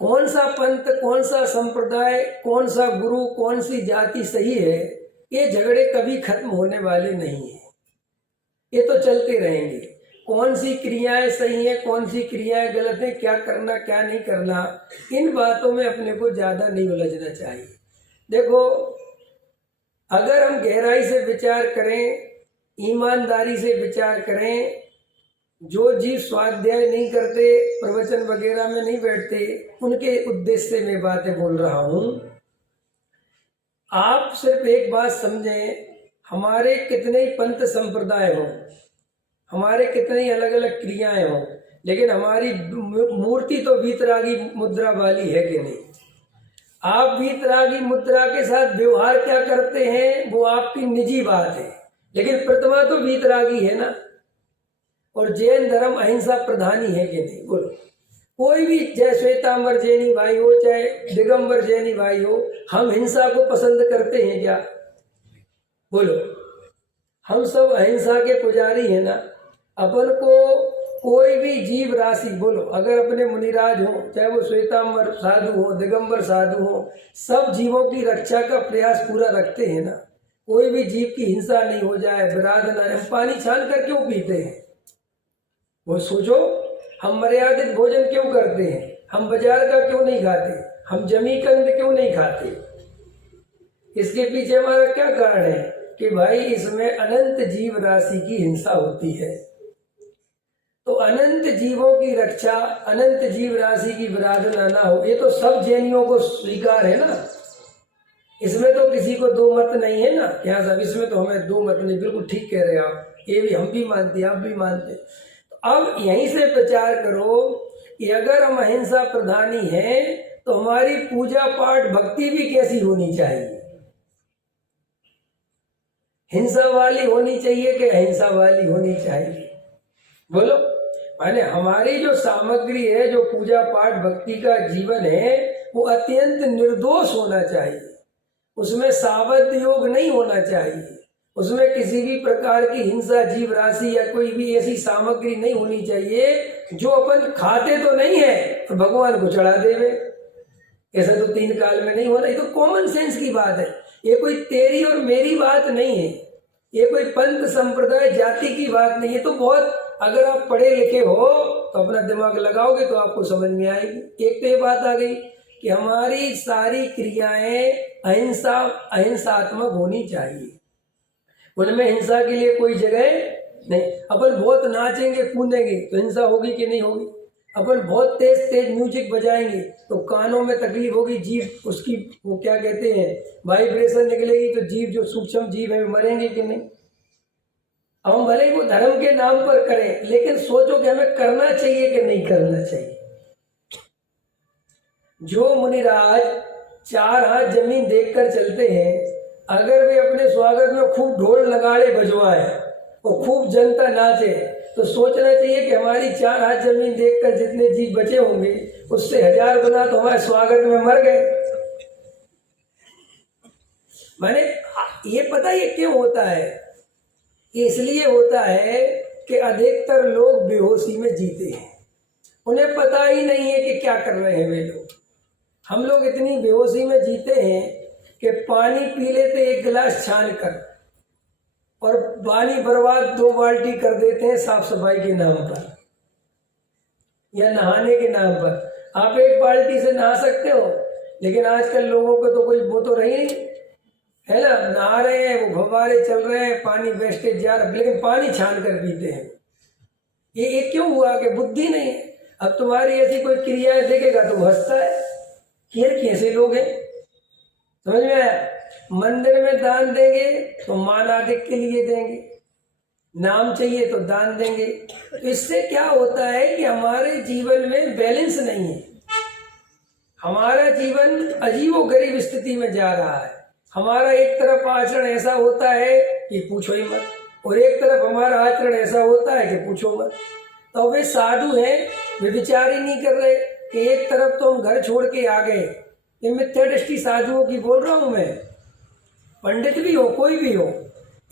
कौन सा पंथ, कौन सा संप्रदाय, कौन सा गुरु, कौन सी जाति सही है, ये झगड़े कभी खत्म होने वाले नहीं है। ये तो चलते रहेंगे। कौन सी क्रियाएं सही है, कौन सी क्रियाएं गलत है, क्या करना क्या नहीं करना, इन बातों में अपने को ज़्यादा नहीं उलझना चाहिए। देखो, अगर हम गहराई से विचार करें, ईमानदारी से विचार करें, जो जीव स्वाध्याय नहीं करते, प्रवचन वगैरह में नहीं बैठते, उनके उद्देश्य से मैं बातें बोल रहा हूँ। आप सिर्फ एक बात समझें, हमारे कितने ही पंथ संप्रदाय हों, हमारे कितने ही अलग अलग क्रियाएं हों, लेकिन हमारी मूर्ति तो वीतरागी मुद्रा वाली है कि नहीं? आप वीतरागी मुद्रा के साथ व्यवहार क्या करते हैं वो आपकी निजी बात है, लेकिन प्रतिमा तो वीतरागी है ना। और जैन धर्म अहिंसा प्रधानी है कि नहीं? बोलो। कोई भी, चाहे श्वेतांबर जैनी भाई हो, चाहे दिगंबर जैनी भाई हो, हम हिंसा को पसंद करते हैं क्या? बोलो। हम सब अहिंसा के पुजारी हैं ना। अपन को कोई भी जीव राशि, बोलो, अगर अपने मुनिराज हो, चाहे वो श्वेतांबर साधु हो, दिगंबर साधु हो, सब जीवों की रक्षा का प्रयास पूरा रखते हैं ना। कोई भी जीव की हिंसा नहीं हो जाए, विराध ना। हम पानी छान कर क्यों पीते हैं? वो सोचो। हम मर्यादित भोजन क्यों करते हैं? हम बाजार का क्यों नहीं खाते? हम जमी कंद क्यों नहीं खाते? इसके पीछे हमारा क्या कारण है कि भाई इसमें अनंत जीव राशि की हिंसा होती है। तो अनंत जीवों की रक्षा, अनंत जीव राशि की विराधना ना हो, ये तो सब जैनियों को स्वीकार है ना। इसमें तो किसी को दो मत नहीं है ना। क्या साहब, इसमें तो हमें दो मत नहीं, बिल्कुल ठीक कह रहे हैं आप, ये भी हम भी मानते हैं, आप भी मानते हैं। तो अब यहीं से विचार करो कि अगर हम अहिंसा प्रधानी हैं तो हमारी पूजा पाठ भक्ति भी कैसी होनी चाहिए? हिंसा वाली होनी चाहिए कि अहिंसा वाली होनी चाहिए? बोलो। माने हमारी जो सामग्री है, जो पूजा पाठ भक्ति का जीवन है, वो अत्यंत निर्दोष होना चाहिए। उसमें सावध योग नहीं होना चाहिए। उसमें किसी भी प्रकार की हिंसा, जीव राशि या कोई भी ऐसी सामग्री नहीं होनी चाहिए जो अपन खाते तो नहीं है तो भगवान को चढ़ा देवे। ऐसा तो तीन काल में नहीं होना। ये तो कॉमन सेंस की बात है। ये कोई तेरी और मेरी बात नहीं है, ये कोई पंथ संप्रदाय जाति की बात नहीं है। तो बहुत, अगर आप पढ़े लिखे हो तो अपना दिमाग लगाओगे तो आपको समझ में आएगी। एक तो ये बात आ गई कि हमारी सारी क्रियाएं अहिंसात्मक होनी चाहिए, उनमें हिंसा के लिए कोई जगह नहीं। अपन बहुत नाचेंगे कूदेंगे तो हिंसा होगी कि नहीं होगी? अपन बहुत तेज तेज म्यूजिक बजाएंगे तो कानों में तकलीफ होगी, जीव उसकी वो क्या कहते हैं, वाइब्रेशन निकलेगी, तो जीव जो सूक्ष्म जीव है मरेंगे कि नहीं? हम भले ही वो धर्म के नाम पर करें, लेकिन सोचो कि हमें करना चाहिए कि नहीं करना चाहिए। जो मुनिराज चार हाथ जमीन देखकर चलते हैं, अगर वे अपने स्वागत में खूब ढोल नगाड़े बजवाए और खूब जनता नाचे, तो सोचना चाहिए कि हमारी चार हाथ जमीन देखकर जितने जीव बचे होंगे उससे 1000 गुना तो हमारे स्वागत में मर गए। मैंने ये पता ये क्यों होता है? इसलिए होता है कि अधिकतर लोग बेहोशी में जीते हैं। उन्हें पता ही नहीं है कि क्या कर रहे हैं वे लोग। हम लोग इतनी बेहोशी में जीते हैं कि पानी पी लेते एक गिलास छान कर और पानी बर्बाद 2 बाल्टी कर देते हैं साफ सफाई के नाम पर या नहाने के नाम पर। आप एक बाल्टी से नहा सकते हो, लेकिन आजकल लोगों को तो कोई वो तो रही नहीं है ना। नहा रहे हैं, वो फव्वारे चल रहे हैं, पानी वेस्टेज जा रहा है, लेकिन पानी छान कर पीते हैं। ये क्यों हुआ कि बुद्धि नहीं है। अब तुम्हारी ऐसी कोई क्रियाएं देखेगा तो हंसता है कि यार कैसे लोग हैं। समझ में आया? मंदिर में दान देंगे तो मान आदिक के लिए देंगे, नाम चाहिए तो दान देंगे। इससे क्या होता है कि हमारे जीवन में बैलेंस नहीं है। हमारा जीवन अजीबोगरीब स्थिति में जा रहा है। हमारा एक तरफ आचरण ऐसा होता है कि पूछो ही मत, और एक तरफ हमारा आचरण ऐसा होता है कि पूछो मत। तो वे साधु हैं, वे विचार ही नहीं कर रहे कि एक तरफ तो हम घर छोड़ के आ गए। ये मिथ्या दृष्टि साधुओं की बोल रहा हूं मैं, पंडित भी हो कोई भी हो।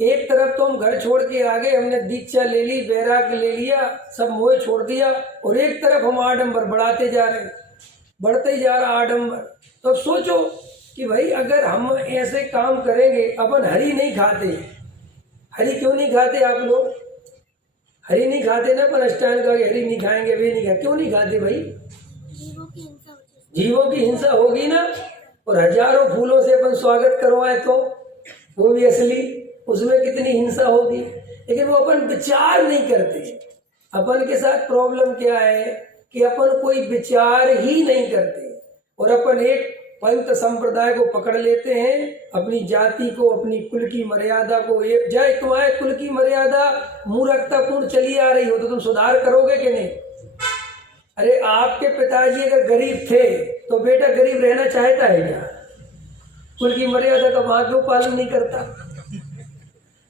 एक तरफ तो हम घर छोड़ के आ गए, हमने दीक्षा ले ली, वैराग्य ले लिया, सब मोह छोड़ दिया, और एक तरफ हम आडंबर बढ़ाते जा रहे हैं। बढ़ते ही जा रहा आडंबर। तो अब सोचो कि भाई अगर हम ऐसे काम करेंगे, अपन हरी नहीं खाते, हरी क्यों नहीं खाते आप लोग? हरी नहीं खाते ना, पर अष्टांग का हरी नहीं खाएंगे, वे नहीं खाते, क्यों नहीं खाते भाई? जीवों की हिंसा होगी ना। और हजारों फूलों से अपन स्वागत करवाए तो वो भी असली, उसमें कितनी हिंसा होगी। लेकिन वो अपन विचार नहीं करते। अपन के साथ प्रॉब्लम क्या है कि अपन कोई विचार ही नहीं करते, और अपन एक पंथ संप्रदाय को पकड़ लेते हैं, अपनी जाति को, अपनी कुल की मर्यादा को। एक जाए तुम्हारे कुल की मर्यादा मूर्खतापूर्ण चली आ रही हो तो तुम सुधार करोगे कि नहीं? अरे आपके पिताजी अगर गरीब थे तो बेटा गरीब रहना चाहता है क्या? कुल की मर्यादा का वहां क्यों पालन नहीं करता?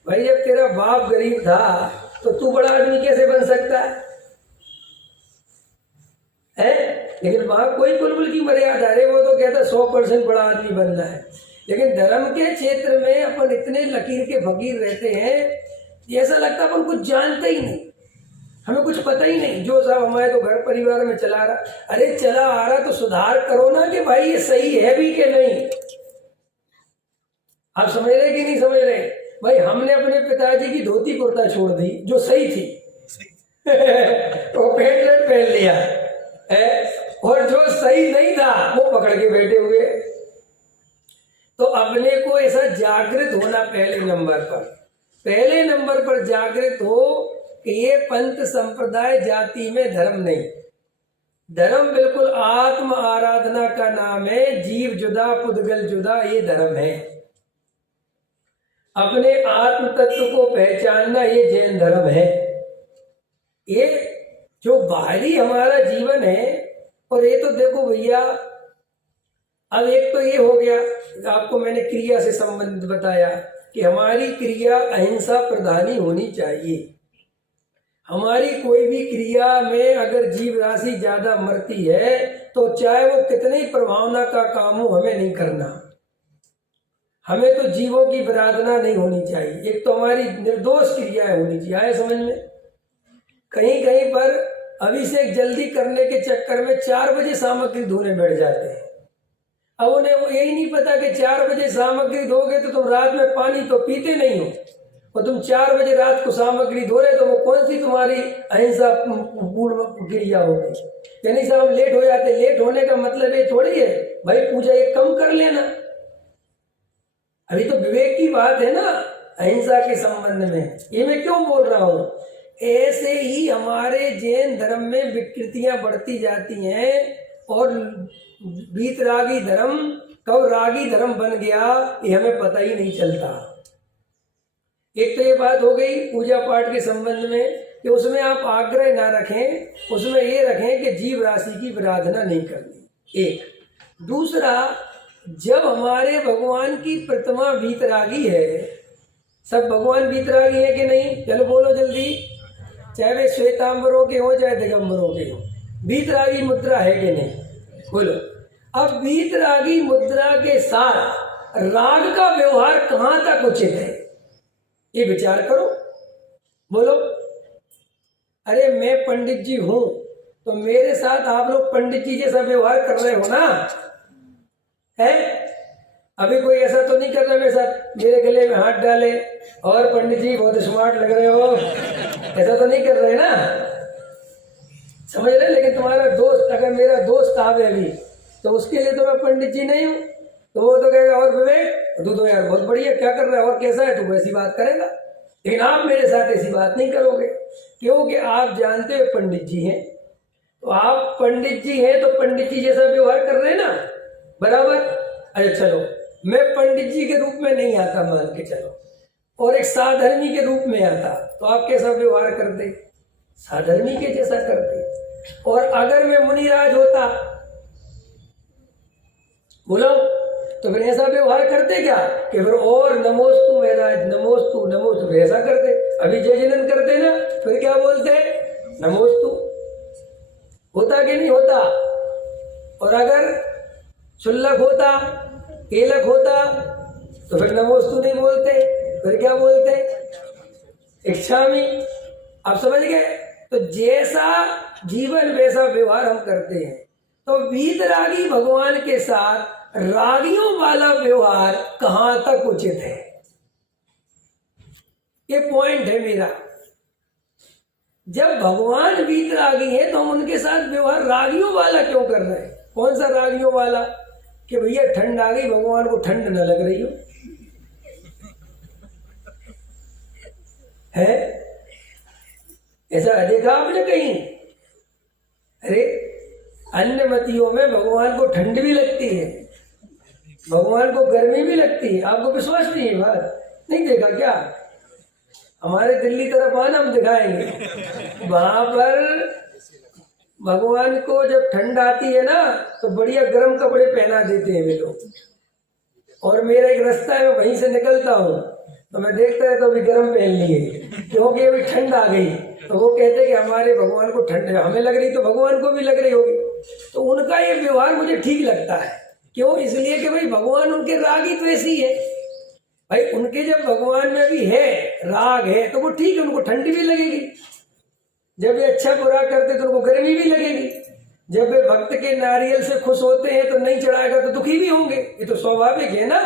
भाई जब तेरा बाप गरीब था तो तू बड़ा आदमी कैसे बन सकता है? लेकिन वहां कोई कुल की मर्यादा, अरे वो तो कहता 100% बड़ा आदमी बनना है। लेकिन धर्म के क्षेत्र में अपन इतने लकीर के फकीर रहते हैं, ऐसा लगता है अपन कुछ जानते ही नहीं, हमें कुछ पता ही नहीं। जो सब हमारे तो घर परिवार में चला रहा, अरे चला आ रहा तो सुधार करो ना कि भाई ये सही है भी कि नहीं। आप समझ रहे कि नहीं समझ रहे? भाई हमने अपने पिताजी की धोती कुर्ता छोड़ दी जो सही थी तो पैंट शर्ट पहन लिया है, और जो सही नहीं था वो पकड़ के बैठे हुए। तो अपने को ऐसा जागृत होना पहले नंबर पर जागृत हो कि ये पंथ संप्रदाय जाति में धर्म नहीं। धर्म बिल्कुल आत्म आराधना का नाम है। जीव जुदा पुद्गल जुदा, ये धर्म है। अपने आत्म तत्व को पहचानना, ये जैन धर्म है। ये जो बाहरी हमारा जीवन है, और ये तो देखो भैया, अब एक तो ये हो गया, आपको मैंने क्रिया से संबंधित बताया कि हमारी क्रिया अहिंसा प्रधानी होनी चाहिए। हमारी कोई भी क्रिया में अगर जीव राशि ज्यादा मरती है तो चाहे वो कितनी प्रभावना का काम हो, हमें नहीं करना। हमें तो जीवों की विराधना नहीं होनी चाहिए। एक तो हमारी निर्दोष क्रियाएं होनी चाहिए। आए समझ में? कहीं कहीं पर अभिषेक जल्दी करने के चक्कर में 4 बजे सामग्री धोने बैठ जाते हैं। अब उन्हें वो यही नहीं पता कि 4 बजे सामग्री धोगे तो तुम रात में पानी तो पीते नहीं हो, और तुम 4 बजे रात को सामग्री धो रहे तो वो कौन सी तुम्हारी अहिंसा पूर्ण क्रिया होगी? यानी साहब लेट हो जाते। लेट होने का मतलब ये थोड़ी है भाई पूजा एक कम कर लेना। अभी तो विवेक की बात है ना अहिंसा के संबंध में। ये मैं क्यों बोल रहा हूं? ऐसे ही हमारे जैन धर्म में विकृतियां बढ़ती जाती हैं, और वीतरागी धर्म कब रागी धर्म बन गया ये हमें पता ही नहीं चलता। एक तो ये बात हो गई पूजा पाठ के संबंध में कि उसमें आप आग्रह ना रखें, उसमें ये रखें कि जीव राशि की विराधना नहीं करनी। एक दूसरा, जब हमारे भगवान की प्रतिमा वीतरागी है, सब भगवान वीतरागी है कि नहीं? चलो बोलो जल्दी। चाहे वे श्वेतांबरों के हो चाहे दिगंबरों के हो, वीतरागी मुद्रा है कि नहीं? बोलो। अब वीतरागी मुद्रा के साथ राग का व्यवहार कहां तक उचित है, ये विचार करो। बोलो। अरे मैं पंडित जी हूं तो मेरे साथ आप लोग पंडित जी जैसा व्यवहार कर रहे हो ना? है? अभी कोई ऐसा तो नहीं कर रहा मेरे साथ, मेरे गले में हाथ डाले और पंडित जी बहुत स्मार्ट लग रहे हो, ऐसा तो नहीं कर रहे ना? समझ रहे? लेकिन तुम्हारा दोस्त, अगर मेरा दोस्त आवे अभी तो उसके लिए तो मैं पंडित जी नहीं हूँ, तो वो तो कहेगा और विवेक तू तो यार बहुत बढ़िया, क्या कर रहा है और कैसा है, तू ऐसी बात करेगा। लेकिन आप मेरे साथ ऐसी बात नहीं करोगे, क्योंकि आप जानते हो पंडित जी हैं। तो आप पंडित जी हैं तो पंडित जी जैसा व्यवहार कर रहे हैं ना, बराबर। अरे चलो मैं पंडित जी के रूप में नहीं आता, मान के चलो, और एक साधर्मी के रूप में आता, तो आप कैसा व्यवहार करते? साधर्मी के जैसा करते। और अगर मैं मुनिराज होता, बोलो, तो फिर ऐसा व्यवहार करते क्या कि फिर और नमोस्तु महाराज, नमोस्तु नमोस्तु, फिर ऐसा करते। अभी जय जिनन करते ना, फिर क्या बोलते? नमोस्तु। होता कि नहीं होता? और अगर शुल्लक होता, केलक होता, तो फिर नमोस्तु नहीं बोलते, फिर क्या बोलते? इच्छामी। आप समझ गए? तो जैसा जीवन वैसा व्यवहार हम करते हैं। तो वीतरागी भगवान के साथ रागियों वाला व्यवहार कहां तक उचित है, ये पॉइंट है मेरा। जब भगवान वीतरागी है तो हम उनके साथ व्यवहार रागियों वाला क्यों कर रहे हैं? कौन सा रागियों वाला? कि भैया ठंड आ गई, भगवान को ठंड न लग रही हो, है ऐसा देखा आपने कहीं? अरे अन्य मतियों में भगवान को ठंड भी लगती है, भगवान को गर्मी भी लगती है। आपको विश्वास नहीं है? बात नहीं देखा क्या? हमारे दिल्ली तरफ आना, हम दिखाएंगे। वहां पर भगवान को जब ठंड आती है ना तो बढ़िया गर्म कपड़े पहना देते हैं वे लोग। और मेरा एक रास्ता है, मैं वहीं से निकलता हूँ तो मैं देखता है तो अभी गर्म पहन लिए, क्योंकि अभी ठंड आ गई। तो वो कहते हैं कि हमारे भगवान को ठंड है, हमें लग रही तो भगवान को भी लग रही होगी। तो उनका ये व्यवहार मुझे ठीक लगता है। क्यों? इसलिए कि भाई भगवान उनके रागी तो ऐसी है भाई, उनके जब भगवान में भी है राग है तो वो ठीक है, उनको ठंडी भी लगेगी। जब वे अच्छा बुरा करते तो उनको गर्मी भी लगेगी। जब वे भक्त के नारियल से खुश होते हैं तो नहीं चढ़ाएगा तो दुखी भी होंगे, ये तो स्वाभाविक है ना।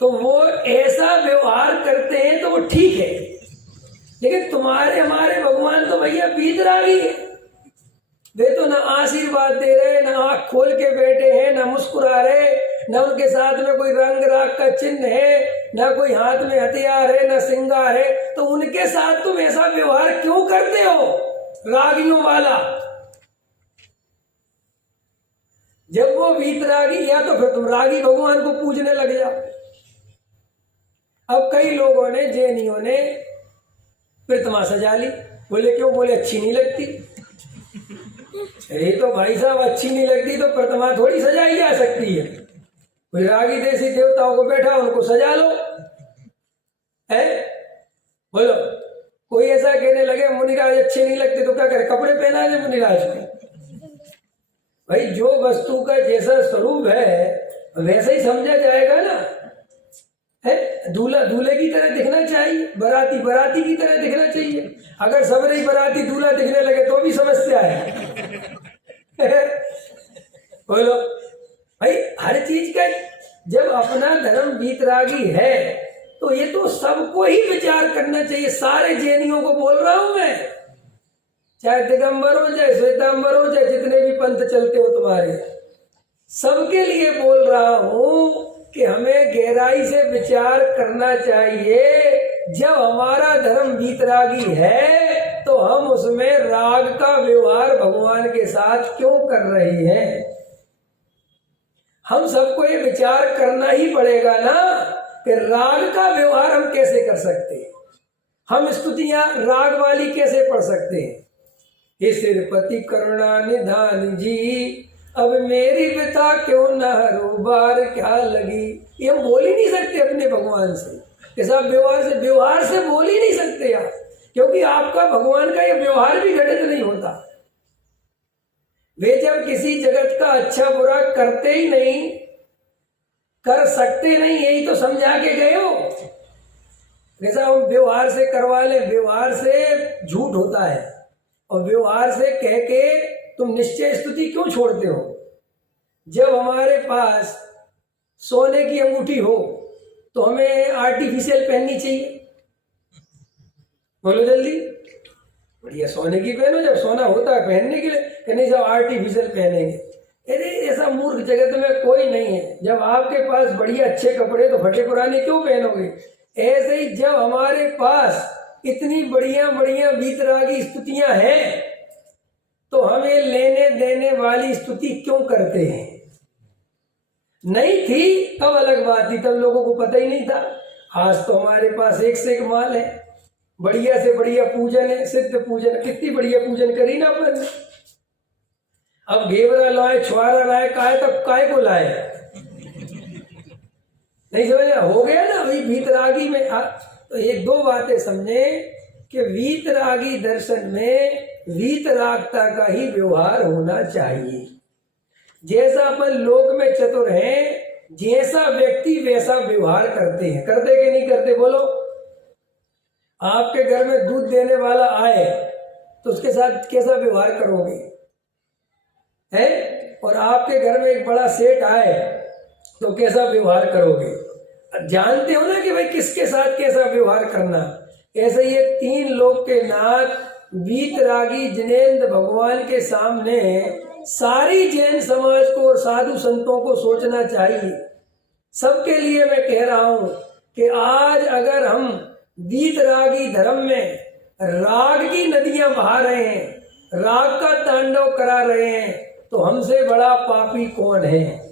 तो वो ऐसा व्यवहार करते हैं तो वो ठीक है। लेकिन तुम्हारे हमारे भगवान तो भैया वीतरागी है, वे तो ना आशीर्वाद दे रहे, ना आंख खोल के बैठे हैं, ना मुस्कुरा रहे, न उनके साथ में कोई रंग राग का चिन्ह है, न कोई हाथ में हथियार है, न श्रृंगार है। तो उनके साथ तुम ऐसा व्यवहार क्यों करते हो रागियों वाला? जब वो वीतरागी, या तो फिर तुम रागी भगवान को पूजने लग जाओ। अब कई लोगों ने, जैनियों ने प्रतिमा सजा ली, बोले क्यों? बोले अच्छी नहीं लगती। अरे तो भाई साहब अच्छी नहीं लगती तो प्रतिमा थोड़ी सजाई जा सकती है। कोई रागी देसी देवताओं को बैठा उनको सजा लो, है? बोलो कोई ऐसा कहने लगे मुनिराज अच्छे नहीं लगते तो क्या करे? कपड़े पहना दे मुनिराज को। भाई जो वस्तु का जैसा स्वरूप है वैसा ही समझा जाएगा ना, है? दूल्हा दूल्हे की तरह दिखना चाहिए, बराती बराती की तरह दिखना चाहिए। अगर सबरे बराती दूल्हा दिखने लगे तो भी समस्या है। बोलो भाई, हर चीज का जब अपना धर्म वीतरागी है तो ये तो सबको ही विचार करना चाहिए। सारे जैनियों को बोल रहा हूं मैं, चाहे दिगंबर हो, चाहे श्वेतांबर हो, चाहे जितने भी पंथ चलते हो तुम्हारे, सबके लिए बोल रहा हूं कि हमें गहराई से विचार करना चाहिए। जब हमारा धर्म वीतरागी है तो हम उसमें राग का व्यवहार भगवान के साथ क्यों कर रहे हैं? हम सबको ये विचार करना ही पड़ेगा ना कि राग का व्यवहार हम कैसे कर सकते हैं, हम स्तुतियां राग वाली कैसे पढ़ सकते हैं। हे सिरपति करुणा निधान जी, अब मेरी बिता क्यों न हरू बार क्या लगी। ये हम बोल ही नहीं सकते अपने भगवान से, ऐसा व्यवहार से बोल ही नहीं सकते आप, क्योंकि आपका भगवान का ये व्यवहार भी घटित नहीं होता। वे जब किसी जगत का अच्छा बुरा करते ही नहीं, कर सकते नहीं, यही तो समझा के गए हो। जैसा हम व्यवहार से करवा ले, व्यवहार से झूठ होता है, और व्यवहार से कह के तुम निश्चय स्तुति क्यों छोड़ते हो? जब हमारे पास सोने की अंगूठी हो तो हमें आर्टिफिशियल पहननी चाहिए? बोलो जल्दी, बढ़िया सोने की पहनो। जब सोना होता है पहनने के लिए, नहीं सब आर्टिफिशियल पहनेंगे। अरे ऐसा मूर्ख जगत में कोई नहीं है। जब आपके पास बढ़िया अच्छे कपड़े तो फटे पुराने क्यों पहनोगे? ऐसे ही जब हमारे पास इतनी बढ़िया बढ़िया वीतरागी स्तुतियां हैं तो हमें लेने देने वाली स्तुति क्यों करते हैं? नहीं थी तब अलग बात थी, तब लोगों को पता ही नहीं था। आज तो हमारे पास एक से एक माल है, बढ़िया से बढ़िया पूजन है, सिद्ध पूजन, कितनी बढ़िया पूजन करी ना अपन। अब घेवरा लाए, छुआरा लाए, काय तक काय को लाए, नहीं समझ हो गया ना। वही वीतरागी में तो ये दो बातें समझे कि वीतरागी दर्शन में वीतरागता का ही व्यवहार होना चाहिए। जैसा अपन लोक में चतुर हैं, जैसा व्यक्ति वैसा व्यवहार करते हैं। करते कि नहीं करते? बोलो। आपके घर में दूध देने वाला आए तो उसके साथ कैसा व्यवहार करोगे? है, और आपके घर में एक बड़ा सेठ आए तो कैसा व्यवहार करोगे? जानते हो ना कि भाई किसके साथ कैसा व्यवहार करना। ऐसे ये 3 लोक के नाथ वीतरागी जिनेंद्र भगवान के सामने सारी जैन समाज को और साधु संतों को सोचना चाहिए। सबके लिए मैं कह रहा हूं कि आज अगर हम वीतरागी धर्म में राग की नदियां बहा रहे हैं, राग का तांडव करा रहे हैं, तो हमसे बड़ा पापी कौन है?